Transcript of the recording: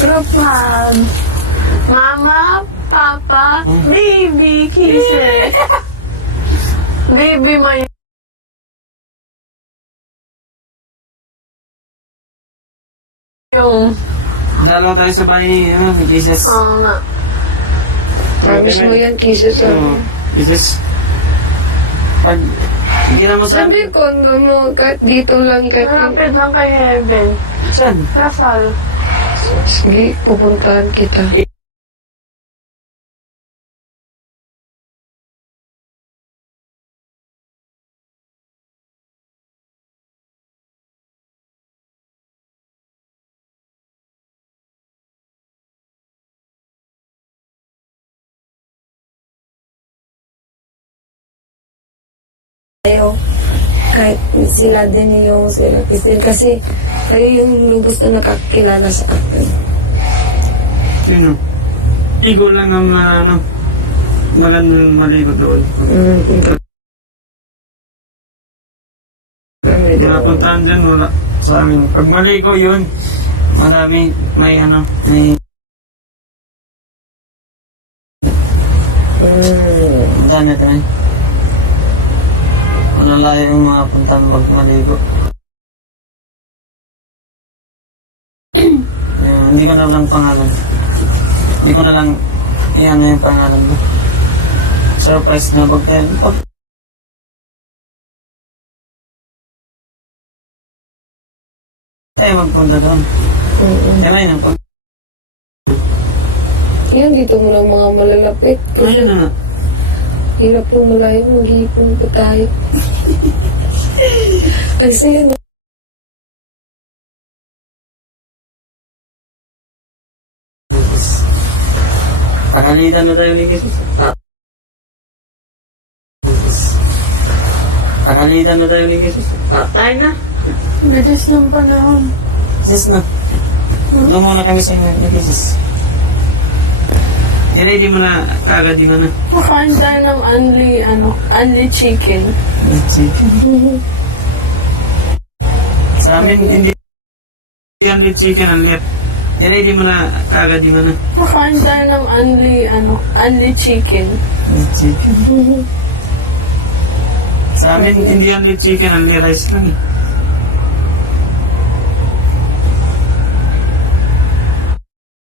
Group hug. Mama, Papa, baby, kisses. Baby, may... Yung... Dalaw tayo sa bahay ni Jesus. Oo nga. Promise mo yan, kisses Oo, Jesus. Pag hindi na mo sa... Sabi ko, mo, kahit dito lang, kahit... Malapit lang kay Heaven. Saan? Kasal. Sige, pupuntahan kita. Tayo, kahit sila din yung sila Christine, kasi kayo yung lubos na nakakilala sa akin. Sino? Igo lang ang magandang maligo doon. Wala puntahan dyan, wala sa amin. Pag maligo yun, marami, may may... Dami tayo. Malalayo yung mga puntahan pag maligo. Hindi ko na lang pangalan. Hindi ko na lang iyan yung pangalan mo. Surprise na pag tayo magpunta doon. May nang pag... Yan, dito mo lang mga malalapit. Ayun na nga. Hirap po malayo, maghihipon pa tayo. Kasi yan, Pakalitan na tayo ni Jesus. Pakalitan na tayo ni Jesus. Tayo na. Bilis ng panahon. Jesus na. Doon muna kami sa inyo ni Jesus. I-ready mo na kaagad yung Makain tayo ng only chicken. chicken. Sa amin, hindi yan chicken ang lip. I-ready mo na kaagad yung Makain tayo ng only chicken. chicken. Sa amin, hindi yan chicken, only rice lang eh.